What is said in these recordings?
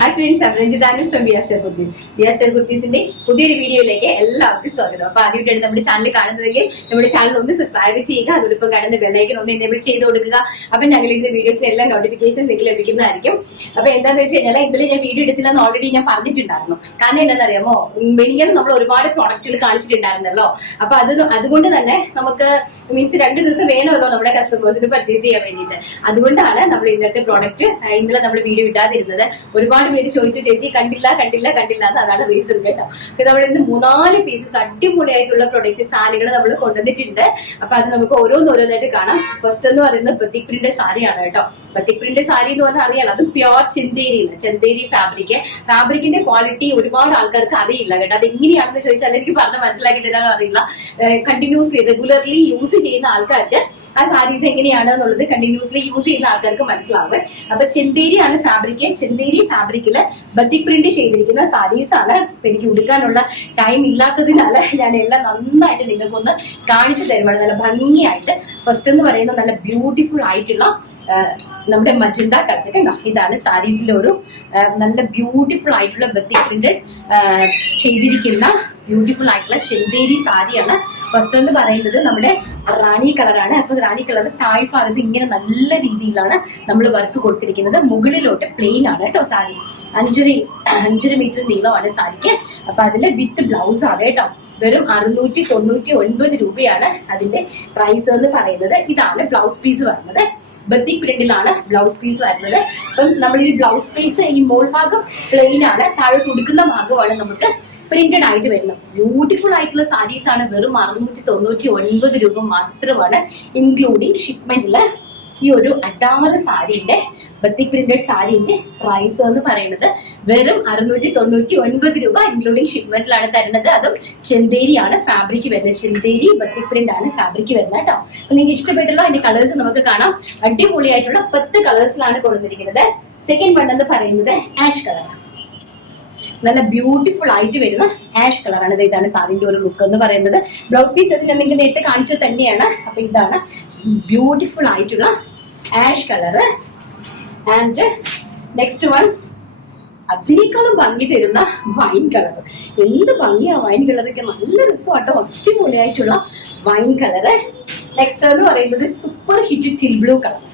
Hi friends, I'm രഞ്ജിതാനു from ബിയാസ്റ്റർ കുർത്തീസ്. ബിയാസ്റ്റർ കുർത്തീസിന്റെ പുതിയൊരു വീഡിയോയിലേക്ക് എല്ലാവർക്കും സ്വാഗതം. അപ്പൊ ആദ്യമായിട്ട് നമ്മുടെ ചാനൽ കാണുന്നതെങ്കിൽ നമ്മുടെ ചാനൽ ഒന്ന് സബ്സ്ക്രൈബ് ചെയ്യുക, അതോടൊപ്പം കാണുന്ന ബെല്ലൈക്കൻ ഒന്ന് എനേബിൾ ചെയ്ത് കൊടുക്കുക. അപ്പൊ ഞങ്ങൾ ഇടുന്ന വീഡിയോസിന് എല്ലാം നോട്ടിഫിക്കേഷൻ നിങ്ങൾക്ക് ലഭിക്കുന്നതായിരിക്കും. അപ്പൊ എന്താണെന്ന് വെച്ച് കഴിഞ്ഞാൽ ഇന്നലെ ഞാൻ വീഡിയോ എടുത്തില്ലെന്ന് ഓൾറെഡി ഞാൻ പറഞ്ഞിട്ടുണ്ടായിരുന്നു. കാരണം എന്താണെന്നറിയാമോ, മെനിങ്ങന്ന് നമ്മൾ ഒരുപാട് പ്രോഡക്റ്റുകൾ കാണിച്ചിട്ടുണ്ടായിരുന്നല്ലോ. അപ്പൊ അതുകൊണ്ട് തന്നെ നമുക്ക് മീൻസ് 2 ദിവസം വേണമല്ലോ നമ്മുടെ കസ്റ്റമേഴ്സിന് പർച്ചേസ് ചെയ്യാൻ വേണ്ടിയിട്ട്. അതുകൊണ്ടാണ് നമ്മൾ ഇന്നത്തെ പ്രോഡക്റ്റ് ഇന്നലെ നമ്മൾ വീഡിയോ ഇടാതിരുന്നത്. ഒരുപാട് പേര് ചോദിച്ചു, ചേച്ചി കണ്ടില്ല എന്ന്. അതാണ് റീസൺ കേട്ടോ. നമ്മൾ ഇന്ന് 3-4 പീസസ് അടിപൊളിയായിട്ടുള്ള പ്രൊഡക്ഷൻ സാരികൾ നമ്മൾ കൊണ്ടുവന്നിട്ടുണ്ട്. അപ്പൊ അത് നമുക്ക് ഓരോന്നായിട്ട് കാണാം. ഫസ്റ്റ് എന്ന് പറയുന്നത് ബത്തിക് പ്രിന്റ് സാരിയാണ് കേട്ടോ. ബത്തിക് പ്രിന്റ് സാരി എന്ന് പറഞ്ഞാൽ അറിയാലോ, അത് പ്യുവർ ചെന്തേരി ഫാബ്രിക്കിന്റെ ക്വാളിറ്റി ഒരുപാട് ആൾക്കാർക്ക് അറിയില്ല കേട്ടോ. അത് എങ്ങനെയാണെന്ന് ചോദിച്ചാൽ എനിക്ക് പറഞ്ഞ് മനസ്സിലാക്കി തരാനും അറിയില്ല. കണ്ടിന്യൂസ്ലി റെഗുലർലി യൂസ് ചെയ്യുന്ന ആൾക്കാർക്ക് ആ സാരീസ് എങ്ങനെയാണ് എന്നുള്ളത് കണ്ടിന്യൂസ്ലി യൂസ് ചെയ്യുന്ന ആൾക്കാർക്ക് മനസ്സിലാവും. അപ്പൊ ചെന്തേരിയാണ് ഫാബ്രിക്. ചെന്തേരി ഫാബ്രിക്കില് ബത്തിക് പ്രിന്റ് ചെയ്തിരിക്കുന്ന സാരീസ് ആണ്. എനിക്ക് ഉടുക്കാനുള്ള ടൈം ഇല്ലാത്തതിനാല് ഞാൻ എല്ലാം നന്നായിട്ട് നിങ്ങൾക്കൊന്ന് കാണിച്ചു തരുവാണ്, നല്ല ഭംഗിയായിട്ട്. ഫസ്റ്റ് എന്ന് പറയുന്നത് നല്ല ബ്യൂട്ടിഫുൾ ആയിട്ടുള്ള നമ്മുടെ മജന്ത കളർ കണ്ടോ. ഇതാണ് സാരീസിന്റെ ഒരു നല്ല ബ്യൂട്ടിഫുൾ ആയിട്ടുള്ള ബത്തിക് പ്രിന്റ് ചെയ്തിരിക്കുന്ന ബ്യൂട്ടിഫുൾ ആയിട്ടുള്ള ചെന്തേരി സാരിയാണ്. ഫസ്റ്റ് എന്ന് പറയുന്നത് നമ്മുടെ റാണി കളറാണ്. അപ്പൊ റാണി കളർ താഴ്ഭാഗത്ത് ഇങ്ങനെ നല്ല രീതിയിലാണ് നമ്മൾ വർക്ക് കൊടുത്തിരിക്കുന്നത്. മുകളിലോട്ട് പ്ലെയിൻ ആണ് കേട്ടോ സാരി. 5.5 മീറ്റർ നീളമാണ് സാരിക്ക്. അപ്പൊ അതില് വിത്ത് ബ്ലൗസ് ആണ് കേട്ടോ. വെറും 699 രൂപയാണ് അതിന്റെ പ്രൈസ് എന്ന് പറയുന്നത്. ഇതാണ് ബ്ലൗസ് പീസ് വരുന്നത്. ബത്തിക് പ്രിന്റിലാണ് ബ്ലൗസ് പീസ് വരുന്നത്. അപ്പം നമ്മൾ ഈ ബ്ലൗസ് പീസ് ഈ മോൾ ഭാഗം പ്ലെയിൻ ആണ്, താഴെ കൊടുക്കുന്ന ഭാഗമാണ് നമുക്ക് പ്രിന്റഡ് ആയിട്ട് വരുന്നത്. ബ്യൂട്ടിഫുൾ ആയിട്ടുള്ള സാരീസ് ആണ്. വെറും 699 രൂപ മാത്രമാണ് ഇൻക്ലൂഡിങ് ഷിപ്മെന്റില്. ഈ ഒരു അഡാറ് സാരിന്റെ ബത്തിക് പ്രിന്റഡ് സാരിന്റെ പ്രൈസ് എന്ന് പറയുന്നത് വെറും 699 രൂപ ഇൻക്ലൂഡിങ് ഷിപ്മെന്റിലാണ് തരുന്നത്. അതും ചെന്തേരിയാണ് ഫാബ്രിക് വരുന്നത്. ചെന്തേരി ബത്തിക് പ്രിന്റ് ആണ് ഫാബ്രിക് വരുന്നത് കേട്ടോ. അപ്പൊ നിങ്ങൾക്ക് ഇഷ്ടപ്പെട്ടല്ലോ. അതിന്റെ കളേഴ്സ് നമുക്ക് കാണാം. അടിപൊളിയായിട്ടുള്ള 10 കളേഴ്സിലാണ് കൊടുത്തിരിക്കുന്നത്. സെക്കൻഡ് വൺ എന്ന് പറയുന്നത് ആഷ് കളർ. നല്ല ബ്യൂട്ടിഫുൾ ആയിട്ട് വരുന്ന ആഷ് കളറാണ്. ഇതാണ് സാരിന്റെ ഒരു ലുക്ക് എന്ന് പറയുന്നത്. ബ്ലൗസ് പീസസ് ഞാൻ നിങ്ങൾക്ക് നേരത്തെ കാണിച്ചത് തന്നെയാണ്. അപ്പൊ ഇതാണ് ബ്യൂട്ടിഫുൾ ആയിട്ടുള്ള ash colour. And next one അതിനേക്കാളും ഭംഗി തരുന്ന വൈൻ കളർ. എന്ത് ഭംഗിയാ വൈൻ കളറൊക്കെ, നല്ല രസമാട്ടോ. അടിപൊളിയായിട്ടുള്ള വൈൻ കളറ്. നെക്സ്റ്റ് എന്ന് പറയുന്നത് super hit till blue colour.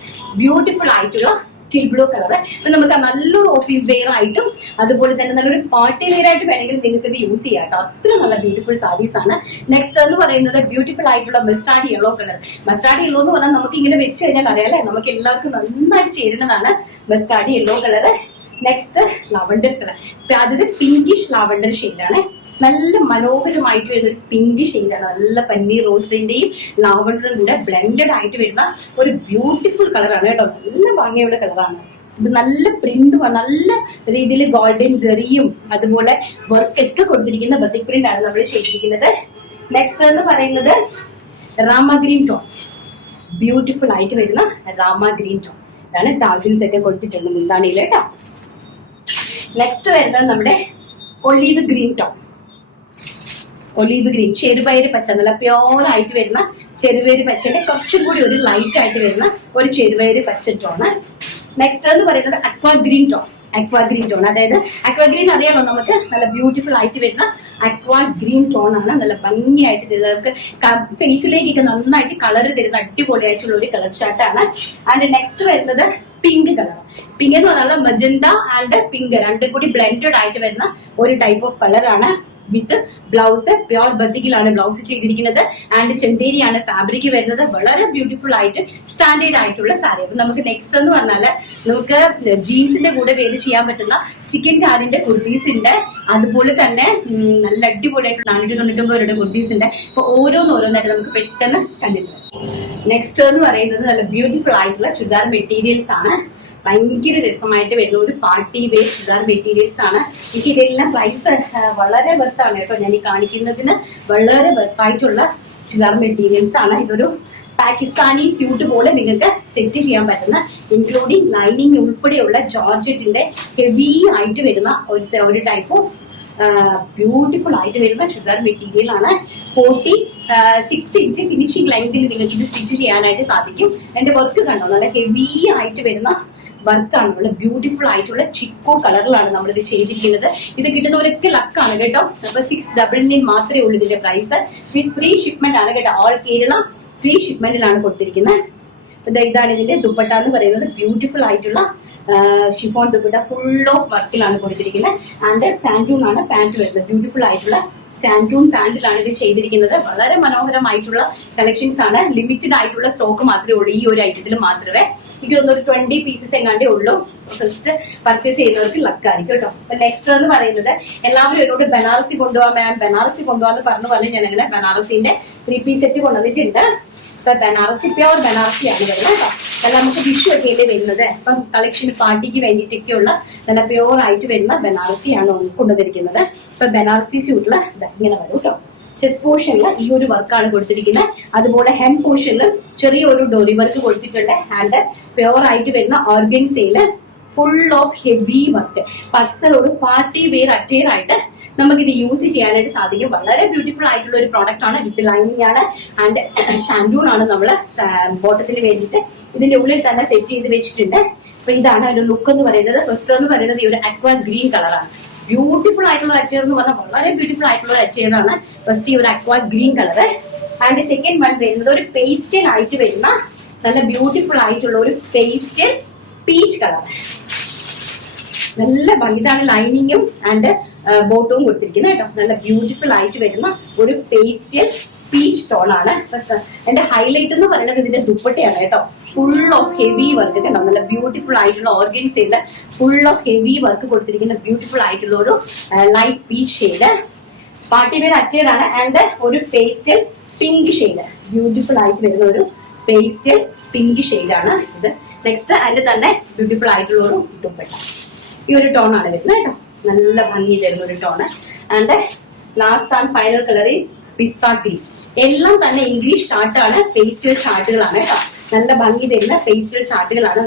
Beautiful ആയിട്ടുള്ള ടിൽ ബ്ലൂ കളർ. അപ്പൊ നമുക്ക് നല്ലൊരു ഓഫീസ് വെയർ ആയിട്ടും അതുപോലെ തന്നെ നല്ലൊരു പാർട്ടി വെയർ ആയിട്ട് വേണമെങ്കിൽ നിങ്ങൾക്ക് ഇത് യൂസ് ചെയ്യാം കേട്ടോ. അത്ര നല്ല ബ്യൂട്ടിഫുൾ സാരീസ് ആണ്. നെക്സ്റ്റ് എന്ന് പറയുന്നത് ബ്യൂട്ടിഫുൾ ആയിട്ടുള്ള mustard yellow colour. Mustard yellow എന്ന് പറഞ്ഞാൽ നമുക്ക് ഇങ്ങനെ വെച്ച് കഴിഞ്ഞാൽ അറിയാലേ, നമുക്ക് എല്ലാവർക്കും നന്നായിട്ട് ചേരുന്നതാണ് mustard yellow colour. Next lavender colour. അതായത് പിങ്കിഷ് ലാവണ്ടർ ഷെയ്ഡാണ്. നല്ല മനോഹരമായിട്ട് വരുന്ന ഒരു പിങ്ക് ഷെയ്ഡാണ്. നല്ല പന്നീർ റോസിന്റെയും ലാവണ്ടറും കൂടെ ബ്ലെൻഡഡ് ആയിട്ട് വരുന്ന ഒരു ബ്യൂട്ടിഫുൾ കളറാണ് കേട്ടോ. നല്ല ഭംഗിയുള്ള കളറാണ്. ഇത് നല്ല പ്രിന്റും നല്ല രീതിയിൽ ഗോൾഡൻ സെറിയും അതുപോലെ വർക്ക് ഒക്കെ കൊടുത്തിരിക്കുന്ന ബത്തിക് പ്രിന്റ് ആണ് നമ്മൾ ചെയ്തിരിക്കുന്നത്. നെക്സ്റ്റ് എന്ന് പറയുന്നത് രാമ ഗ്രീൻ ടോൺ. ബ്യൂട്ടിഫുൾ ആയിട്ട് വരുന്ന രാമ ഗ്രീൻ ടോൺ. ഇതാണ് ടാസിൽസ് ഒക്കെ കൊടുത്തിട്ടുണ്ട് മുന്താണിയിൽ കേട്ടോ. നെക്സ്റ്റ് വരുന്നത് നമ്മുടെ olive green tone. Olive green ചെറുപയർ പച്ച, നല്ല പ്യോർ ആയിട്ട് വരുന്ന ചെറുപയർ പച്ചയുടെ കുറച്ചും കൂടി ഒരു ലൈറ്റ് ആയിട്ട് വരുന്ന ഒരു ചെറുപയർ പച്ച ടോണ്. നെക്സ്റ്റ് എന്ന് പറയുന്നത് അക്വാ ഗ്രീൻ ടോൺ. അതായത് അക്വാ ഗ്രീൻ അറിയാലോ നമുക്ക്, നല്ല ബ്യൂട്ടിഫുൾ ആയിട്ട് വരുന്ന അക്വാ ഗ്രീൻ ടോൺ ആണ്. നല്ല ഭംഗിയായിട്ട് തരുന്നത്, നമുക്ക് ഫേസിലേക്കൊക്കെ നന്നായിട്ട് കളർ തരുന്ന അടിപൊളിയായിട്ടുള്ള ഒരു കളർ ചാർട്ടാണ്. ആൻഡ് നെക്സ്റ്റ് വരുന്നത് പിങ്ക് കളർ. പിങ്ക് എന്ന് പറഞ്ഞാൽ മജന്ത ആൻഡ് പിങ്ക് രണ്ടും കൂടി ബ്ലെൻഡഡ് ആയിട്ട് വരുന്ന ഒരു ടൈപ്പ് ഓഫ് കളറാണ്. വിത്ത് ബ്ലൗസ് പ്യോർ ബത്തിക്കിലാണ് ബ്ലൗസ് ചെയ്തിരിക്കുന്നത്. ആൻഡ് ചെന്തേരിയാണ് ഫാബ്രിക് വരുന്നത്. വളരെ ബ്യൂട്ടിഫുൾ ആയിട്ട് സ്റ്റാൻഡേർഡ് ആയിട്ടുള്ള സാരി. അപ്പൊ നമുക്ക് നെക്സ്റ്റ് എന്ന് പറഞ്ഞാല് നമുക്ക് ജീൻസിന്റെ കൂടെ വെയർ ചെയ്യാൻ പറ്റുന്ന ചിക്കൻ കാരിന്റെ കുർത്തീസ് ഉണ്ട്. അതുപോലെ തന്നെ നല്ല അടിപൊളിയായിട്ട് 499 രൂപയുടെ കുർത്തീസ് ഉണ്ട്. അപ്പൊ ഓരോന്നായിട്ട് നമുക്ക് പെട്ടെന്ന് കണ്ടിട്ട്. നെക്സ്റ്റ് എന്ന് പറയുന്നത് നല്ല ബ്യൂട്ടിഫുൾ ആയിട്ടുള്ള ചുരിദാർ മെറ്റീരിയൽസ് ആണ്. ഭയങ്കര രസമായിട്ട് വരുന്ന ഒരു പാർട്ടി വെയർ ചുരിദാർ മെറ്റീരിയൽസ് ആണ്. എനിക്ക് ഇതെല്ലാം പ്രൈസ് വളരെ വെർത്താണ് കേട്ടോ. ഞാൻ ഈ കാണിക്കുന്നതിന് വളരെ വെർത്തായിട്ടുള്ള ചുരിദാർ മെറ്റീരിയൽസ് ആണ്. ഇതൊരു പാകിസ്ഥാനി സ്യൂട്ട് പോലെ നിങ്ങൾക്ക് സെറ്റ് ചെയ്യാൻ പറ്റുന്ന ഇൻക്ലൂഡിങ് ലൈനിങ് ഉൾപ്പെടെയുള്ള ജോർജറ്റിന്റെ ഹെവി ആയിട്ട് വരുന്ന ഒരു ടൈപ്പ് ഓഫ് ബ്യൂട്ടിഫുൾ ആയിട്ട് വരുന്ന ചുരിദാർ മെറ്റീരിയൽ ആണ്. 46 ഇഞ്ച് ഫിനിഷിംഗ് ലെങ്തിൽ നിങ്ങൾക്ക് ഇത് സ്റ്റിച്ച് ചെയ്യാനായിട്ട് സാധിക്കും. എന്റെ വർക്ക് കണ്ടോ, നല്ല ഹെവി ആയിട്ട് വരുന്ന വർക്കാണ്. നമ്മൾ ബ്യൂട്ടിഫുൾ ആയിട്ടുള്ള ചിക്കോ കളറിലാണ് നമ്മളിത് ചെയ്തിരിക്കുന്നത്. ഇത് കിട്ടുന്നവരൊക്കെ ലക്കാണ് കേട്ടോ. അപ്പൊ 699 മാത്രമേ ഉള്ളൂ ഇതിന്റെ പ്രൈസ്. വിത്ത് ഫ്രീ ഷിപ്മെന്റ് ആണ് കേട്ടോ. ഓൾ കേരള ഫ്രീ ഷിപ്മെന്റിലാണ് കൊടുത്തിരിക്കുന്നത്. ഇതാണ് ഇതിന്റെ ദുപ്പട്ട എന്ന് പറയുന്നത്. ബ്യൂട്ടിഫുൾ ആയിട്ടുള്ള ഷിഫോൺ ദുപ്പട്ട ഫുൾ ഓഫ് വർക്കിലാണ് കൊടുത്തിരിക്കുന്നത്. ആൻഡ് സാൻഡൂൺ ആണ് പാന്റ് വരുന്നത്. ബ്യൂട്ടിഫുൾ ആയിട്ടുള്ള സാൻഡൂൺ പാന്റിലാണ് ഇത് ചെയ്തിരിക്കുന്നത്. വളരെ മനോഹരമായിട്ടുള്ള കളക്ഷൻസ് ആണ്. ലിമിറ്റഡ് ആയിട്ടുള്ള സ്റ്റോക്ക് മാത്രമേ ഉള്ളൂ ഈ ഒരു ഐറ്റത്തിൽ മാത്രമേ. എനിക്ക് തോന്നുന്നു ഒരു 20 പീസസ് എങ്ങാണ്ടേ ഉള്ളൂ. ഫസ്റ്റ് പർച്ചേസ് ചെയ്യുന്നവർക്ക് ലക്കായിരിക്കും കേട്ടോ. അപ്പൊ നെക്സ്റ്റ് എന്ന് പറയുന്നത് എല്ലാവരും എന്നോട് ബനാറസി കൊണ്ടുപോകാൻ മാം, ബനാറസി കൊണ്ടുപോകാന്ന് പറഞ്ഞ് ഞാൻ അങ്ങനെ ബനാറസിന്റെ 3 പീസ് സെറ്റ് കൊണ്ടുവന്നിട്ടുണ്ട്. ഇപ്പൊ ബനാറസി പ്യോർ ബനാറസിയാണ് വരുന്നത് കേട്ടോ. അല്ല നമുക്ക് വിഷു ഒക്കെ അല്ലേ വരുന്നത്. അപ്പം കളക്ഷൻ പാർട്ടിക്ക് വേണ്ടിയിട്ടൊക്കെയുള്ള നല്ല പ്യോർ ആയിട്ട് വരുന്ന ബനാറസിയാണ് കൊണ്ടുവന്നിരിക്കുന്നത്. ഇപ്പൊ ബനാറസി സ്യൂട്ടില് ഇങ്ങനെ വരും കേട്ടോ. ചെസ്റ്റ് പോർഷനിൽ ഈ ഒരു വർക്കാണ് കൊടുത്തിരിക്കുന്നത്. അതുപോലെ ഹെം പോർഷനിൽ ചെറിയൊരു ഡോറി വർക്ക് കൊടുത്തിട്ടുണ്ട്. ആൻഡ് പ്യോർ ആയിട്ട് വരുന്ന ഓർഗൻസയില് full of heavy work. Parcel ഒരു പാർട്ടി വെയർ അറ്റയർ ആയിട്ട് നമുക്കിത് യൂസ് ചെയ്യാനായിട്ട് സാധിക്കും. വളരെ ബ്യൂട്ടിഫുൾ ആയിട്ടുള്ള ഒരു പ്രോഡക്റ്റ് ആണ്. വിത്ത് ലൈനിങ് ആണ്. ആൻഡ് ഷാൻഡൂൺ ആണ് നമ്മൾ ബോട്ടത്തിന് വേണ്ടിയിട്ട് ഇതിന്റെ ഉള്ളിൽ തന്നെ സെറ്റ് ചെയ്ത് വെച്ചിട്ടുണ്ട്. അപ്പൊ ഇതാണ് ഒരു ലുക്ക് എന്ന് പറയുന്നത്. ഫസ്റ്റ് എന്ന് പറയുന്നത് ഈ ഒരു അക്വാ ഗ്രീൻ കളറാണ്. ബ്യൂട്ടിഫുൾ ആയിട്ടുള്ള അറ്റയർ എന്ന് പറഞ്ഞാൽ വളരെ ബ്യൂട്ടിഫുൾ ആയിട്ടുള്ള അറ്റയർ ആണ്. ഫസ്റ്റ് ഈ ഒരു അക്വാ green colour. And second one വരുന്നത് ഒരു പേസ്റ്റൽ ആയിട്ട് വരുന്ന നല്ല ബ്യൂട്ടിഫുൾ ആയിട്ടുള്ള ഒരു പേസ്റ്റൽ പീച്ച് കളർ. നല്ല ഇതാണ് ലൈനിങ്ങും ആൻഡ് ബോട്ടവും കൊടുത്തിരിക്കുന്നത് കേട്ടോ. നല്ല ബ്യൂട്ടിഫുൾ ആയിട്ട് വരുന്ന ഒരു പേസ്റ്റൽ പീച്ച് ടോൺ ആണ്. എന്റെ ഹൈലൈറ്റ് എന്ന് പറയുന്നത് ഇതിന്റെ ദുപ്പട്ടയാണ് കേട്ടോ. ഫുൾ ഓഫ് ഹെവി വർക്ക് കേട്ടോ. നല്ല ബ്യൂട്ടിഫുൾ ആയിട്ടുള്ള ഓർഗൻസ് ചെയ്ത് ഫുൾ ഓഫ് ഹെവി വർക്ക് കൊടുത്തിരിക്കുന്ന ബ്യൂട്ടിഫുൾ ആയിട്ടുള്ള ഒരു light peach shade. Party wear attire ആണ്. ആൻഡ് ഒരു പേസ്റ്റൽ പിങ്ക് ഷെയ്ഡ്. ബ്യൂട്ടിഫുൾ ആയിട്ട് വരുന്ന ഒരു പേസ്റ്റൽ പിങ്ക് ഷെയ്ഡാണ് ഇത്. നെക്സ്റ്റ് അതിന്റെ തന്നെ ബ്യൂട്ടിഫുൾ ആയിട്ടുള്ള ഒരു ദുപ്പട്ട. ഈ ഒരു ടോൺ ആണ് വരുന്നത് കേട്ടോ. നല്ല ഭംഗി തരുന്ന ഒരു tone. And last and final colour is pista green. എല്ലാം തന്നെ ഇംഗ്ലീഷ് ചാർട്ടാണ്. പേസ്റ്റൽ ചാർട്ടുകളാണ് കേട്ടോ. നല്ല ഭംഗി തരുന്ന പേസ്റ്റൽ ചാർട്ടുകളാണ്.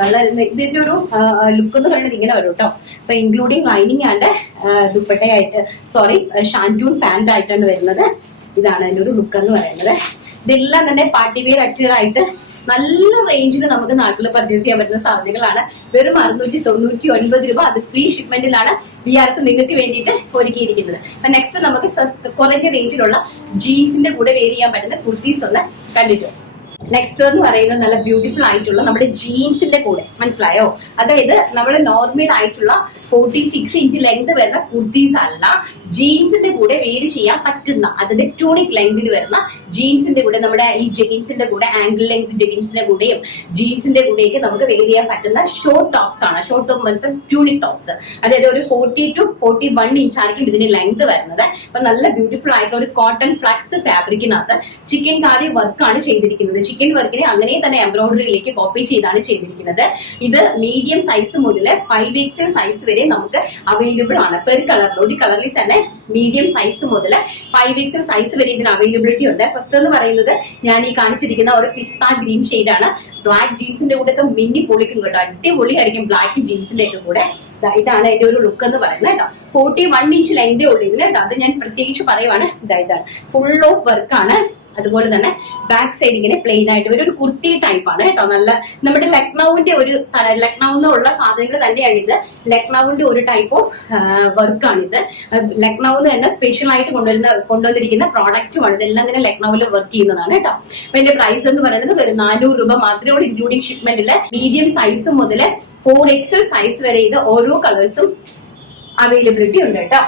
നല്ല ഇതിന്റെ ഒരു ലുക്ക് എന്ന് പറയുന്നത് ഇങ്ങനെ വരും കേട്ടോ. അപ്പൊ ഇൻക്ലൂഡിങ് ലൈനിങ് ആൻഡ് ദുപ്പട്ടയായിട്ട് ഷാൻഡൂൺ പാന്റ് ആയിട്ടാണ് വരുന്നത്. ഇതാണ് അതിന്റെ ഒരു ലുക്ക് എന്ന് പറയുന്നത്. ഇതെല്ലാം തന്നെ പാർട്ടി വെയർ അറ്റയർ ആയിട്ട് നല്ല റേഞ്ചിൽ നമുക്ക് നാട്ടിൽ പർച്ചേസ് ചെയ്യാൻ പറ്റുന്ന സാധനങ്ങളാണ്. വെറും 699 രൂപ. അത് ഫ്രീ ഷിപ്മെന്റിലാണ് VRS നിങ്ങൾക്ക് വേണ്ടിയിട്ട് ഒരുക്കിയിരിക്കുന്നത്. അപ്പൊ നെക്സ്റ്റ് നമുക്ക് കുറഞ്ഞ റേഞ്ചിലുള്ള ജീൻസിന്റെ കൂടെ വെയർ ചെയ്യാൻ പറ്റുന്ന കുർത്തീസ് ഒന്ന് കണ്ടിട്ടു. നെക്സ്റ്റ് എന്ന് പറയുന്നത് നല്ല ബ്യൂട്ടിഫുൾ ആയിട്ടുള്ള നമ്മുടെ ജീൻസിന്റെ കൂടെ, മനസ്സിലായോ? അതായത് നമ്മൾ നോർമൽ ആയിട്ടുള്ള 46 ഇഞ്ച് ലെങ്ത് വരുന്ന കുർത്തീസ് അല്ല, ജീൻസിന്റെ കൂടെ വെയർ ചെയ്യാൻ പറ്റുന്ന, അതായത് ട്യൂണിക് ലെങ്തിൽ വരുന്ന ജീൻസിന്റെ കൂടെ, നമ്മുടെ ഈ ജെഗിൻസിന്റെ കൂടെ, ആംഗിൾ ലെങ്ത് ജെഗിൻസിന്റെ കൂടെയും ജീൻസിന്റെ കൂടെയൊക്കെ നമുക്ക് വെയർ ചെയ്യാൻ പറ്റുന്ന ഷോർട്ട് ടോപ്സ് ആണ്. Short top means tunic tops. അതായത് ഒരു 40 to 41 ഇഞ്ച് ആയിരിക്കും ഇതിന്റെ ലെങ്ത് വരുന്നത്. അപ്പൊ നല്ല ബ്യൂട്ടിഫുൾ ആയിട്ടുള്ള ഒരു കോട്ടൺ ഫ്ലക്സ് ഫാബ്രിക്കിനകത്ത് ചിക്കൻ കാരി വർക്കാണ് ചെയ്തിരിക്കുന്നത്. ചിക്കൻ വർക്കിനെ അങ്ങനെ തന്നെ എംബ്രോയിഡറിയിലേക്ക് കോപ്പി ചെയ്താണ് ചെയ്തിരിക്കുന്നത്. ഇത് മീഡിയം സൈസ് മുതൽ 5XL സൈസ് വരെ നമുക്ക് അവൈലബിൾ ആണ്. പെർ കളറിൽ ഒരു കളറിൽ തന്നെ മീഡിയം സൈസ് മുതൽ 5XL സൈസ് വരെ ഇതിന് അവൈലബിലിറ്റി ഉണ്ട്. ഫസ്റ്റ് എന്ന് പറയുന്നത് ഞാൻ ഈ കാണിച്ചിരിക്കുന്ന ഒരു പിസ്ത ഗ്രീൻ ഷെയ്ഡാണ്. ബ്ലാക്ക് ജീൻസിന്റെ കൂടെ ഒക്കെ മിന്നി പൊളിക്കും കേട്ടോ. അടിപൊളിയായിരിക്കും ബ്ലാക്ക് ജീൻസിന്റെ ഒക്കെ കൂടെ. ഇതാണ് അതിന്റെ ഒരു ലുക്ക് എന്ന് പറയുന്നത് കേട്ടോ. 41 ഇഞ്ച് ലെങ്തേ ഉള്ളൂ ഇതിന് കേട്ടോ. അത് ഞാൻ പ്രത്യേകിച്ച് പറയുവാണ്. ഇതാണ് ഫുൾ ഓഫ് വർക്കാണ്. അതുപോലെ തന്നെ ബാക്ക് സൈഡ് ഇങ്ങനെ പ്ലെയിൻ ആയിട്ട് ഒരു കുർത്തി ടൈപ്പ് ആണ് കേട്ടോ. നല്ല നമ്മുടെ ലക്നൌവിന്റെ ഒരു ലക്നൌന്നുള്ള സാധനങ്ങൾ തന്നെയാണ് ഇത്. ലക്നൌവിന്റെ ഒരു ടൈപ്പ് ഓഫ് വർക്കാണിത്. ലക്നൌന്ന് തന്നെ സ്പെഷ്യൽ ആയിട്ട് കൊണ്ടുവന്നിരിക്കുന്ന പ്രോഡക്റ്റുമാണ്. ഇതെല്ലാം തന്നെ ലക്നൌവിൽ വർക്ക് ചെയ്യുന്നതാണ് കേട്ടോ. അപ്പൊ ഇതിന്റെ പ്രൈസ് എന്ന് പറയുന്നത് ഒരു 400 രൂപ മാത്രമേ ഉള്ളൂ, ഇൻക്ലൂഡിംഗ് ഷിപ്മെന്റില്. മീഡിയം സൈസ് മുതൽ 4XL സൈസ് വരെ ഇത് ഓരോ കളേഴ്സും അവൈലബിലിറ്റി ഉണ്ട് കേട്ടോ.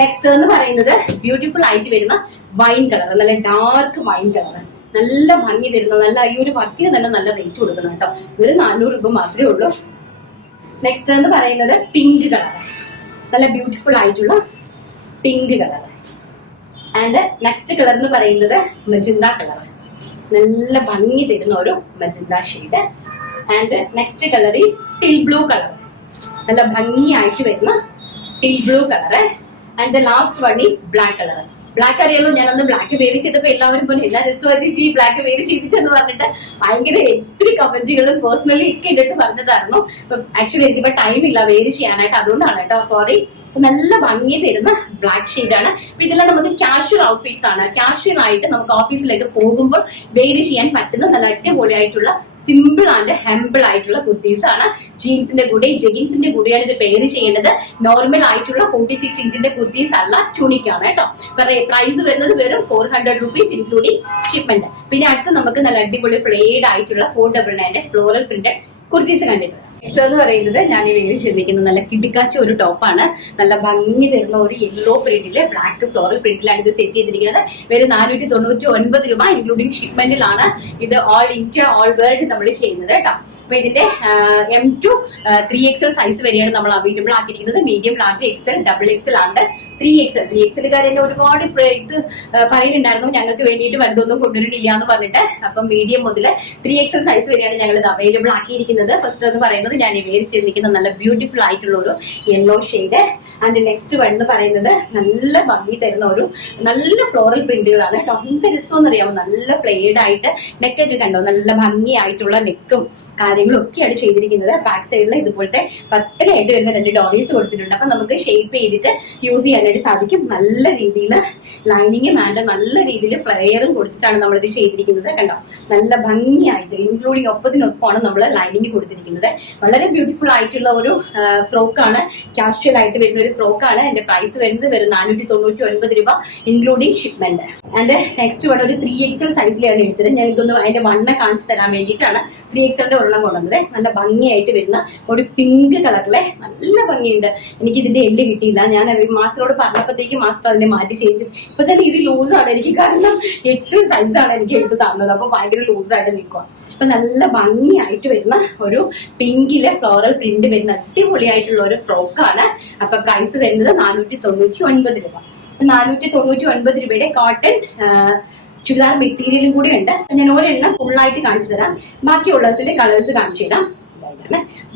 നെക്സ്റ്റ് എന്ന് പറയുന്നത് ബ്യൂട്ടിഫുൾ ആയിട്ട് വരുന്ന വൈൻ കളർ, നല്ല ഡാർക്ക് വൈൻ കളർ, നല്ല ഭംഗി തരുന്ന, നല്ല ഈ ഒരു വർക്കിന് തന്നെ നല്ല റേറ്റ് കൊടുക്കണം കേട്ടോ. ഒരു 400 രൂപ മാത്രമേ ഉള്ളൂ. നെക്സ്റ്റ് എന്ന് പറയുന്നത് പിങ്ക് കളർ, നല്ല ബ്യൂട്ടിഫുൾ ആയിട്ടുള്ള pink colour. And next colour എന്ന് പറയുന്നത് മജന്ത കളർ, നല്ല ഭംഗി തരുന്ന ഒരു magenta shade. And next colour is till blue colour, നല്ല ഭംഗിയായിട്ട് വരുന്ന till blue colour. And the last one is black colour. Black അറിയാലോ, ഞാനന്ന് ബ്ലാക്ക് വേര് ചെയ്തപ്പോ എല്ലാവരും പറഞ്ഞു എല്ലാ രസമായിട്ട് ഈ ബ്ലാക്ക് വേര് ചെയ്തിട്ടെന്ന് പറഞ്ഞിട്ട് ഭയങ്കര ഒത്തിരി കമന്റുകളും പേഴ്സണലി ഒക്കെ ഇട്ടിട്ട് പറഞ്ഞതായിരുന്നു. ആക്ച്വലി എനിക്കിപ്പോ ടൈം ഇല്ല വേര് ചെയ്യാനായിട്ട്, അതുകൊണ്ടാണ് കേട്ടോ, സോറി. നല്ല ഭംഗി തരുന്ന ബ്ലാക്ക് ഷെയ്ഡാണ്. അപ്പൊ ഇതെല്ലാം നമുക്ക് കാഷ്വൽ ഔട്ട്ഫിറ്റ്സ് ആണ്. കാഷ്വൽ ആയിട്ട് നമുക്ക് ഓഫീസിലേക്ക് പോകുമ്പോൾ വേര് ചെയ്യാൻ പറ്റുന്ന നല്ല അടിപൊളിയായിട്ടുള്ള സിമ്പിൾ ആൻഡ് ഹെമ്പിൾ ആയിട്ടുള്ള കുർത്തീസ് ആണ്. ജീൻസിന്റെ കൂടെ ജെഗിൻസിന്റെ കൂടെയാണ് ഇത് പെയർ ചെയ്യേണ്ടത്. നോർമൽ ആയിട്ടുള്ള 46 ഇഞ്ചിന്റെ കുർത്തീസ് അല്ല, ട്യൂണിക്കാണ് കേട്ടോ. പ്രൈസ് വരുന്നത് വെറും 400 rupees ഇൻക്ലൂഡിംഗ് ഷിപ്മെന്റ്. പിന്നെ അടുത്ത് നമുക്ക് നല്ല അടിപൊളി പ്ലെയ്ഡ് ആയിട്ടുള്ള 499 ഫ്ലോറൽ പ്രിന്റഡ് കുർത്തീസ് കണ്ടിട്ടുണ്ട്. നെക്സ്റ്റ് എന്ന് പറയുന്നത് ഞാൻ ഈ വേര് ചിന്തിക്കുന്ന നല്ല കിടുക്കാച്ച ഒരു ടോപ്പാണ്. നല്ല ഭംഗി തരുന്ന ഒരു യെല്ലോ പ്രിന്റില് ബ്ലാക്ക് ഫ്ലോറൽ പ്രിന്റിലാണ് ഇത് സെറ്റ് ചെയ്തിരിക്കുന്നത്. വെറും 499 രൂപ ഇൻക്ലൂഡിംഗ് ഷിപ്മെന്റിലാണ് ഇത് ഓൾ ഇന്ത്യ ഓൾ വേൾഡ് നമ്മൾ ചെയ്യുന്നത് കേട്ടോ. അപ്പൊ ഇതിന്റെ M to 3XL സൈസ് വരെയാണ് നമ്മൾ അവൈലബിൾ ആക്കിയിരിക്കുന്നത്. മീഡിയം, ലാർജ്, XL, XXL ആണ്. 3XL കാരെ ഒരുപാട് ഇത് പറയുന്നുണ്ടായിരുന്നു, ഞങ്ങൾക്ക് വേണ്ടിയിട്ട് വലുതൊന്നും കൊണ്ടുവരണില്ല എന്ന് പറഞ്ഞിട്ട്. അപ്പൊ മീഡിയം മുതൽ 3XL സൈസ് വരെയാണ് ഞങ്ങൾ ഇത് അവൈലബിൾ ആക്കിയിരിക്കുന്നത്. ഫസ്റ്റ് എന്ന് പറയുന്നത് ഞാൻ വേര് ചെയ്തിരിക്കുന്ന നല്ല ബ്യൂട്ടിഫുൾ ആയിട്ടുള്ള ഒരു yellow shade. And next one എന്ന് പറയുന്നത് നല്ല ഭംഗി തരുന്ന ഒരു നല്ല ഫ്ലോറൽ പ്രിന്റുകളാണ് കേട്ടോ. എന്ത് രസമെന്ന് അറിയാമോ, നല്ല പ്ലെയ്ഡ് ആയിട്ട് നെക്കൊക്കെ കണ്ടോ, നല്ല ഭംഗിയായിട്ടുള്ള നെക്കും കാര്യങ്ങളും ഒക്കെയാണ് ചെയ്തിരിക്കുന്നത്. ബാക്ക് സൈഡിൽ ഇതുപോലത്തെ പത്തലായിട്ട് വരുന്ന 2 ഡോറീസ് കൊടുത്തിട്ടുണ്ട്. അപ്പൊ നമുക്ക് ഷേപ്പ് ചെയ്തിട്ട് യൂസ് ചെയ്യാനായിട്ട് സാധിക്കും. നല്ല രീതിയിൽ ലൈനിങ്ങും ആൻഡ് നല്ല രീതിയിൽ ഫ്ലെയറും കൊടുത്തിട്ടാണ് നമ്മളിത് ചെയ്തിരിക്കുന്നത് കണ്ടോ. നല്ല ഭംഗിയായിട്ട് ഇൻക്ലൂഡിങ് ഒപ്പത്തിനൊപ്പമാണ് നമ്മൾ ലൈനിങ് കൊടുത്തിരിക്കുന്നത്. വളരെ ബ്യൂട്ടിഫുൾ ആയിട്ടുള്ള ഒരു ഫ്രോക്കാണ്, കാഷ്വൽ ആയിട്ട് വരുന്ന ഒരു ഫ്രോക്കാണ്. എന്റെ പ്രൈസ് വരുന്നത് വെറും 499 രൂപ including shipment. And next one ഒരു 3XL സൈസിലാണ് എടുത്തത്. ഞാൻ ഇതൊന്ന് അതിന്റെ വണ്ണ കാണിച്ചു തരാൻ വേണ്ടിയിട്ടാണ് 3XL ഒരെണ്ണം കൊണ്ടുവന്നത്. നല്ല ഭംഗിയായിട്ട് വരുന്ന ഒരു പിങ്ക് കളറിലെ നല്ല ഭംഗിയുണ്ട്. എനിക്ക് ഇതിന്റെ എല്ല് കിട്ടിയില്ല, ഞാൻ മാസ്റ്ററോട് പറഞ്ഞപ്പോഴത്തേക്ക് മാസ്റ്റർ അതിന്റെ മാറ്റി ചേഞ്ച്. ഇപ്പൊ തന്നെ ഇത് ലൂസാണ് എനിക്ക്, കാരണം XL സൈസാണ് എനിക്ക് എടുത്ത് തന്നത്. അപ്പൊ ഭയങ്കര ലൂസായിട്ട് നിൽക്കുക. അപ്പൊ നല്ല ഭംഗിയായിട്ട് വരുന്ന ഒരു പിങ്കിലെ ഫ്ലോറൽ പ്രിന്റ് വരുന്ന അടിപൊളിയായിട്ടുള്ള ഒരു ഫ്രോക്കാണ്. അപ്പൊ പ്രൈസ് വരുന്നത് 499 രൂപ. 499 രൂപയുടെ കോട്ടൺ ചുരിദാർ മെറ്റീരിയലും കൂടി ഉണ്ട്. ഞാൻ ഒരെണ്ണം ഫുൾ ആയിട്ട് കാണിച്ചു തരാം, ബാക്കിയുള്ളതിന്റെ കളേഴ്സ് കാണിച്ചു തരാം.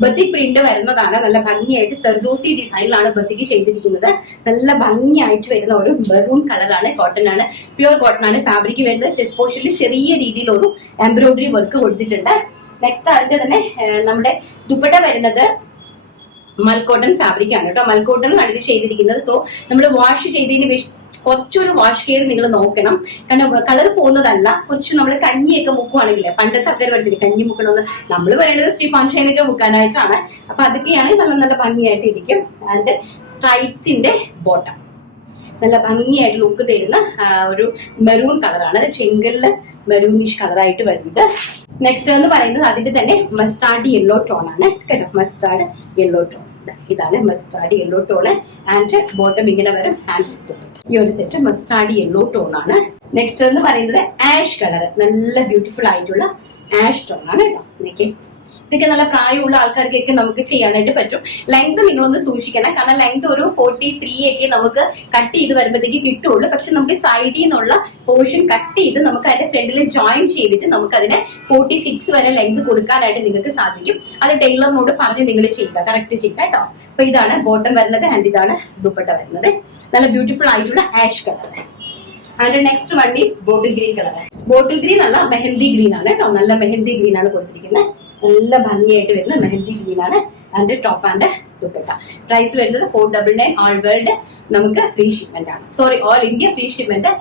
ബത്തിക് പ്രിന്റ് വരുന്നതാണ്. നല്ല ഭംഗിയായിട്ട് സെർദോസി ഡിസൈനിലാണ് ബത്തിക്ക് ചെയ്തിരിക്കുന്നത്. നല്ല ഭംഗിയായിട്ട് വരുന്ന ഒരു മെറൂൺ കളറാണ്. കോട്ടൺ ആണ്, പ്യുവർ കോട്ടൺ ആണ് ഫാബ്രിക് വരുന്നത്. ചെസ്റ്റ് പോർഷനിൽ ചെറിയ രീതിയിലൊരു എംബ്രോയിഡറി വർക്ക് കൊടുത്തിട്ടുണ്ട്. നെക്സ്റ്റ് അതിന്റെ തന്നെ നമ്മുടെ ദുപ്പട്ട വരുന്നത് മൽക്കോട്ടൺ ഫാബ്രിക് ആണ് കേട്ടോ. മൽക്കോട്ടണിലാണ് ഇത് ചെയ്തിരിക്കുന്നത്. സോ നമ്മൾ വാഷ് ചെയ്തതിന് കുറച്ചൊരു വാഷ് കെയർ നിങ്ങൾ നോക്കണം. കാരണം കളർ പോകുന്നതല്ല, കുറച്ച് നമ്മൾ കഞ്ഞിയൊക്കെ മുക്കുവാണെങ്കിൽ, പണ്ടത്തെ ആൾക്കാർ പറഞ്ഞില്ലേ കഞ്ഞി മുക്കണമെന്ന്, നമ്മൾ പറയേണ്ടത് സ്റ്റിഫാൻ ഷൈനൊക്കെ മുക്കാനായിട്ടാണ്. അപ്പൊ അതൊക്കെയാണ് നല്ല നല്ല ഭംഗിയായിട്ട് ഇരിക്കും. ആൻഡ് സ്ട്രൈപ്സിന്റെ ബോട്ടം നല്ല ഭംഗിയായിട്ട് ലുക്ക് തരുന്ന ഒരു മെറൂൺ കളറാണ്. ചെങ്കല്ല് മെറൂണിഷ് കളറായിട്ട് വരുന്നത്. നെക്സ്റ്റ് എന്ന് പറയുന്നത് അതിന്റെ തന്നെ മസ്റ്റാർഡ് യെല്ലോ ടോൺ ആണ് കേട്ടോ. മസ്റ്റാർഡ് യെല്ലോ ടോൺ, ഇതാണ് mustard yellow tone. And bottom ഇങ്ങനെ വരും. ഹാൻഡ് ഈ ഒരു സെറ്റ് മസ്റ്റാർഡ് യെല്ലോ ടോൺ ആണ്. നെക്സ്റ്റ് എന്ന് പറയുന്നത് ആഷ് കളർ, നല്ല ബ്യൂട്ടിഫുൾ ആയിട്ടുള്ള ആഷ് ടോൺ ആണ് കേട്ടോ. ഇതൊക്കെ നല്ല പ്രായമുള്ള ആൾക്കാർക്കൊക്കെ നമുക്ക് ചെയ്യാനായിട്ട് പറ്റും. ലെങ്ത് നിങ്ങളൊന്ന് സൂക്ഷിക്കണം, കാരണം ലെങ്ത് ഒരു 43 ഒക്കെ നമുക്ക് കട്ട് ചെയ്ത് വരുമ്പോഴത്തേക്ക് കിട്ടുള്ളൂ. പക്ഷെ നമുക്ക് സൈഡിൽ നിന്നുള്ള പോർഷൻ കട്ട് ചെയ്ത് നമുക്ക് അതിന്റെ ഫ്രണ്ടിൽ ജോയിൻ ചെയ്തിട്ട് നമുക്ക് അതിനെ 46 വരെ ലെങ്ത് കൊടുക്കാനായിട്ട് നിങ്ങൾക്ക് സാധിക്കും. അത് ടൈലറിനോട് പറഞ്ഞ് നിങ്ങൾ ചെയ്യുക, കറക്റ്റ് ചെയ്യുക കേട്ടോ. അപ്പൊ ഇതാണ് ബോട്ടം വരുന്നത് ആൻഡ് ഇതാണ് ദുപ്പട്ട വരുന്നത്. നല്ല ബ്യൂട്ടിഫുൾ ആയിട്ടുള്ള ash colour. And next one is bottle green colour. Bottle green അല്ല, മെഹന്തി ഗ്രീൻ ആണ് കേട്ടോ. നല്ല മെഹന്തി ഗ്രീൻ ആണ് കൊടുത്തിരിക്കുന്നത്. നല്ല ഭംഗിയായിട്ട് വരുന്ന മെഹന്തി ഗ്രീൻ ആണ്. And top and dupatta. Price വരുന്നത് 499. ഓൾ വേൾഡ് നമുക്ക് ഫ്രീ ഷിപ്മെന്റ് ആണ്. Sorry, all India free shipment.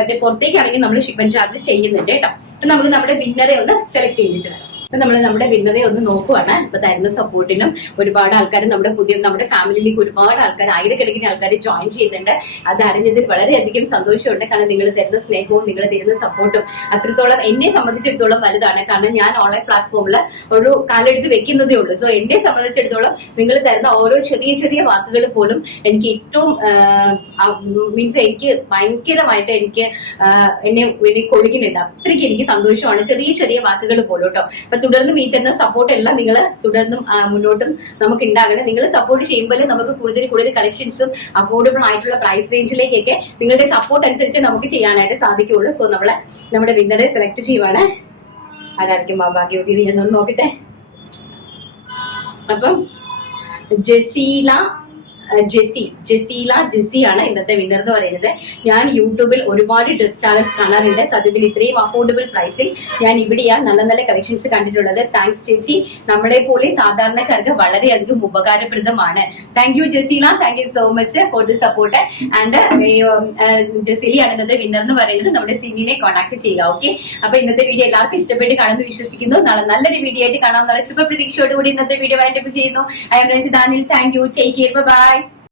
മറ്റേ പുറത്തേക്കാണെങ്കിൽ നമ്മൾ ഷിപ്മെന്റ് ചാർജ് ചെയ്യുന്നുണ്ട് കേട്ടോ. അപ്പൊ നമുക്ക് നമ്മുടെ വിന്നറെ ഒന്ന് സെലക്ട് ചെയ്തിട്ട് വരാം. അപ്പൊ നമ്മൾ നമ്മുടെ വിന്നറെ ഒന്ന് നോക്കുവാണ്. ഇപ്പൊ തരുന്ന സപ്പോർട്ടിനും ഒരുപാട് ആൾക്കാർ നമ്മുടെ ഫാമിലിയിലേക്ക് ഒരുപാട് ആൾക്കാർ, ആയിരക്കണക്കിന് ആൾക്കാർ ജോയിൻ ചെയ്യുന്നുണ്ട്. അത് അറിഞ്ഞതിൽ വളരെയധികം സന്തോഷമുണ്ട്. കാരണം നിങ്ങൾ തരുന്ന സ്നേഹവും നിങ്ങൾ തരുന്ന സപ്പോർട്ടും അത്രത്തോളം എന്നെ സംബന്ധിച്ചിടത്തോളം വലുതാണ്. കാരണം ഞാൻ ഓൺലൈൻ പ്ലാറ്റ്ഫോമിൽ ഒരു കാലെടുത്ത് വെക്കുന്നതേ ഉള്ളൂ. സോ എന്നെ സംബന്ധിച്ചിടത്തോളം നിങ്ങൾ തരുന്ന ഓരോ ചെറിയ ചെറിയ വാക്കുകൾ പോലും എനിക്ക് ഏറ്റവും മീൻസ് എനിക്ക് ഭയങ്കരമായിട്ട് എന്നെ കൊടുക്കുന്നുണ്ട്. അത്രയ്ക്ക് എനിക്ക് സന്തോഷമാണ് ചെറിയ ചെറിയ വാക്കുകൾ പോലും കേട്ടോ. അപ്പൊ തുടർന്നും ഈ തരുന്ന സപ്പോർട്ട് എല്ലാം നിങ്ങൾ തുടർന്നും മുന്നോട്ടും നമുക്ക് ഉണ്ടാകണം. നിങ്ങൾ സപ്പോർട്ട് ചെയ്യുമ്പോൾ നമുക്ക് കൂടുതൽ കളക്ഷൻസും അഫോർഡബിൾ ആയിട്ടുള്ള പ്രൈസ് റേഞ്ചിലേക്കൊക്കെ നിങ്ങളുടെ സപ്പോർട്ട് അനുസരിച്ച് നമുക്ക് ചെയ്യാനായിട്ട് സാധിക്കുകയുള്ളൂ. സോ നമ്മുടെ വിന്നറെ സെലക്ട് ചെയ്യുവാണ്. ആരായിരിക്കും ഭാഗ്യവതി ഞാനൊന്ന് നോക്കട്ടെ. അപ്പം ജസീല ജെസ്സിയാണ് ഇന്നത്തെ വിന്നർ എന്ന് പറയുന്നത്. ഞാൻ യൂട്യൂബിൽ ഒരുപാട് ഡ്രസ് ചാനൽസ് കാണാറുണ്ട്. സത്യത്തിൽ ഇത്രയും അഫോർഡബിൾ പ്രൈസിൽ ഞാൻ ഇവിടെയാണ് നല്ല നല്ല കളക്ഷൻസ് കണ്ടിട്ടുള്ളത്. താങ്ക്സ് ചേച്ചി, നമ്മളെ പോലെ സാധാരണക്കാർക്ക് വളരെയധികം ഉപകാരപ്രദമാണ്. Thank you Jaseela, thank you so much for the support. And ജസീലിയാണ് ഇന്നത്തെ വിന്നർ എന്ന് പറയുന്നത്. നമ്മുടെ സിനിനെ കോൺടാക്ട് ചെയ്യുക. ഓക്കെ, അപ്പൊ ഇന്നത്തെ വീഡിയോ എല്ലാവർക്കും ഇഷ്ടപ്പെട്ട് കാണുമെന്ന് വിശ്വസിക്കുന്നു. നാളെ നല്ലൊരു വീഡിയോ ആയിട്ട് കാണാം. നല്ല ശുഭപ്രതീക്ഷയോടുകൂടി ഇന്നത്തെ വീഡിയോ വൈൻഡപ്പ് ചെയ്യുന്നു. I'm Ranjith. Thank you, take care, by.